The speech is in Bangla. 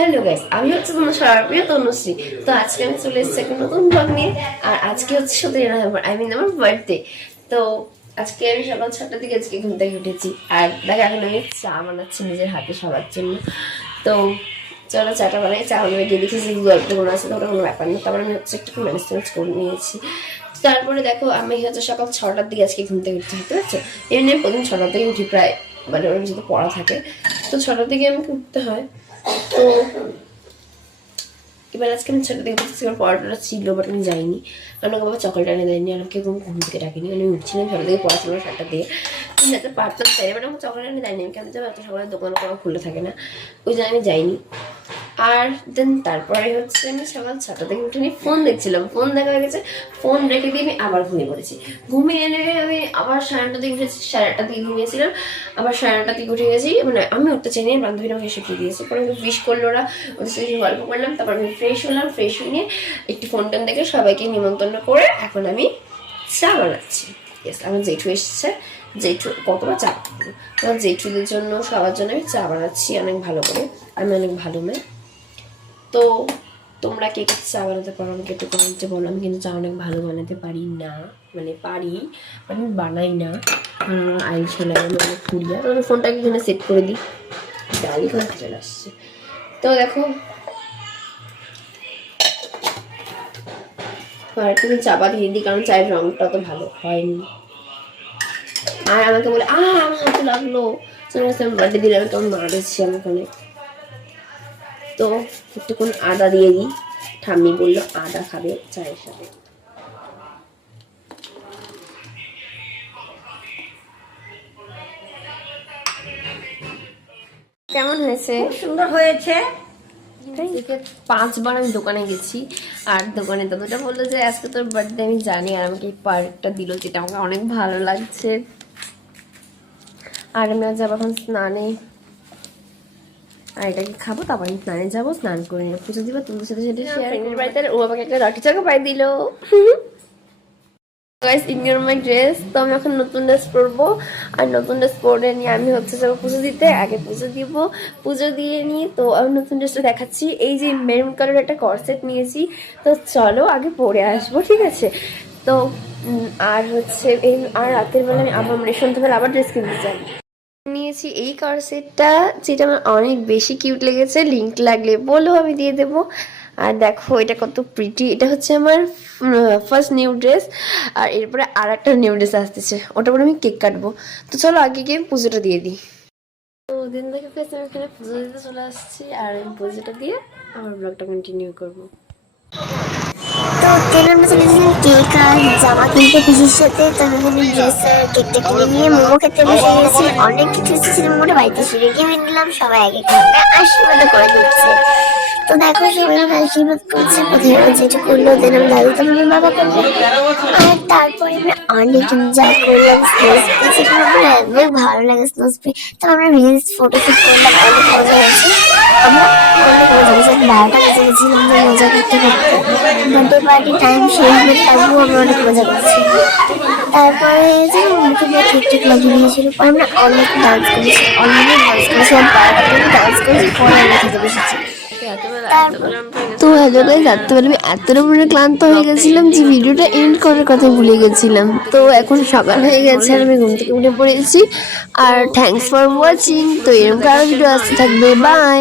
হ্যালো গাইস, আমি হচ্ছে তোমার সবার প্রিয় তনুশ্রী। তো আজকে আমি চলে এসেছি একটা নতুন ব্লগ নিয়ে। আর আজকে হচ্ছে 17 নভেম্বর, আমার বার্থডে। তো আজকে আমি সকাল 6টার দিকে আজকে ঘুম থেকে উঠেছি। আর দেখো এখন আমি চা বানাচ্ছি নিজের হাতে সবার জন্য। তো চলো চাটা বানাই। চা বানাবে গিয়ে দেখেছি গল্প কোনো আছে, তো ওটা কোনো ব্যাপার না। তারপরে আমি হচ্ছে একটু ম্যানেজ করে নিয়েছি। তারপরে দেখো আমি হচ্ছে সকাল 6টার দিকে আজকে ঘুম থেকে উঠতে হতে পারছো। এমনি প্রতিদিন 6টার দিকে উঠি প্রায়, মানে ওর যেহেতু পড়া থাকে। তো 6টার দিকে আমাকে উঠতে হয়। তো এবার আজকে আমি ছোটো থেকে পড়াটা ছিল, বাট আমি যাইনি কারণ বাবা চকলেট এনে দেয়নি। আর আমাকে ঘুম থেকে ডাকিনি, আমি উঠছিলাম ছোটো থেকে পড়াশোনা 7টা দিয়ে যাতে পারতাম চাই, বাট আমার চকলেট এনে দেয়নি। আমি কেন যাবো, এত সকালে দোকান কোনো খুলে থাকে না, ওই জন্য আমি যাইনি। আর দেন তারপরে হচ্ছে আমি সকাল 6টা থেকে উঠে নিয়ে ফোন দেখছিলাম। ফোন দেখা হয়ে গেছে, ফোন রেখে দিয়ে আমি আবার ঘুমিয়ে পড়েছি। ঘুমিয়ে এনে আমি আবার 9:30 দিকে উঠেছি, 8:30 দিকে ঘুমিয়েছিলাম, আবার 9:30 দিকে উঠে গেছি। মানে আমি উঠতে চাইনি, বান্ধবীরা আমাকে এসে দিয়েছে। পরে আমি উইশ করলো ওরা, ওদের সাথে গল্প করলাম। তারপর আমি ফ্রেশ হলাম, ফ্রেশ হয়ে নিয়ে একটু ফোন টোন দেখে সবাইকে নিমন্ত্রণ করে এখন আমি চা বানাচ্ছি। আমার জেঠু এসছে, জেঠু কতবার চা খাবো, আমার জেঠুদের জন্য সবার জন্য আমি চা বানাচ্ছি অনেক ভালো করে। আমি অনেক ভালো মেয়ে। তো তোমরা কে কে চা বানাতে পারো আমাকে একটু কমেন্টে বলো। আমি কিন্তু চা অনেক ভালো বানাতে পারি না, মানে পারি বাট আমি বানাই না। আইল চলে মানে ফুরিয়া। তো আমি ফোনটাকে এখানে সেট করে দিই, ডালি করে চলে আসছে। তো দেখো আর তুমি চাপা দিয়ে দিই, কারণ চায়ের রঙটা তো ভালো হয়নি। আর আমাকে বলে আমার হাতে লাগলো, আমি বার্থডে দিলে আমি কেমন মারেছি আমাকে। তো একটুক্ষণ আদা দিয়ে দিই, ঠাম্মি বললো আদা খাবে চায়ের সাথে। কেমন হয়েছে? সুন্দর হয়েছে। 5বার আমি দোকানে গেছি, আর দোকানে দাদুটা বললো যে আজকে তোর বার্থডে আমি জানি, আর আমাকে এই পার্কটা দিল, যেটা আমাকে অনেক ভালো লাগছে। আর আমি যাবো এখন স্নানে, আর এটাকে খাবো, তারপর আমি স্নানে যাবো, স্নান করে নিয়ে পুজো দিব। তোমাদের সাথে সেটা শেয়ার করবো। বাড়িতে ও আমাকে একটা লাঠি চাকা পাই দিল। Guys, ignore my dress. তো আমি এখন নতুন ড্রেস পরবো, আর নতুন ড্রেস পরে নিয়ে আমি হচ্ছে যাবো পুজো দিতে। আগে পুজো দিব, পুজো দিয়ে নিয়ে তো আমি নতুন ড্রেসটা দেখাচ্ছি। এই যে মেরুন কালার একটা করসেট নিয়েছি, তো চলো আগে পরে আসবো, ঠিক আছে? তো আর হচ্ছে এই আর রাতের বেলা আমি আবার মানে সন্ধ্যাবেলা আবার ড্রেস কিনতে চাই। নিয়েছি এই করসেটটা, যেটা আমার অনেক বেশি কিউট লেগেছে। লিংক লাগলে বলো, আমি দিয়ে দেবো। আর দেখো এটা কত প্রিটি, এটা হচ্ছে আমার ফার্স্ট নিউ ড্রেস। আর এরপরে আর একটা নিউ ড্রেস আসতেছে, ওটা পরে আমি কেক কাটবো। তো চলো আগে গিয়ে পুজোটা দিয়ে দিই। তো দিন দেখে ফেসে আমি এখানে পুজো দিতে চলে আসছি, আর আমি পুজোটা দিয়ে আমার ব্লগটা কন্টিনিউ করবো। তো কেনার মতো কেক আর জামা কিনতে পিসির সাথে, তো আমি এখানে ড্রেস কেকটা কিনে নিয়ে মোমো খেতে বসে গেছি। অনেক কিছু এসেছিল মোমোটা, বাড়িতে এসে রেডি হয়ে নিলাম। সবাই আগে খাবে, আশীর্বাদ করে দিচ্ছে। তো দেখো সবাই আশীর্বাদ করছে, প্রথমে যেটা করলো, দেন আমি দাদু তো আমার বাবা করলো। আর তারপরে আমরা অনেক এনজয় করলাম। সেটা আমার একবার ভালো লাগে স্নোস্প্রে। তো আমরা রিলস ফটোশুট করলাম, অনেক মজা হয়েছে। আমরা অনেক মজা হয়েছে, 12টা বেজে গেছিলাম মজা করতে করতে। বার্থডে পার্টি টাইম শেষ হয়ে থাকবো, আমরা অনেক মজা করছি। তারপরে যে মুখে দিয়ে ঠিকঠাক লাগিয়ে দিয়েছিল, পরে আমরা অনেক ডান্স করেছি, অনেক ডান্স করেছি। আর 12টা পর্যন্ত ডান্স করেছি, পরে আমরা খেতে বসেছি। তো হ্যালো গাইস, রাত্রেবেলা আমি এতটা মনে ক্লান্ত হয়ে গেছিলাম যে ভিডিওটা এন্ড করার কথা ভুলে গেছিলাম। তো এখন সকাল হয়ে গেছে আর আমি ঘুম থেকে উঠে পড়েছি। আর থ্যাঙ্কস ফর ওয়াচিং। তো এরকম আরো ভিডিও আসতে থাকবে, বাই।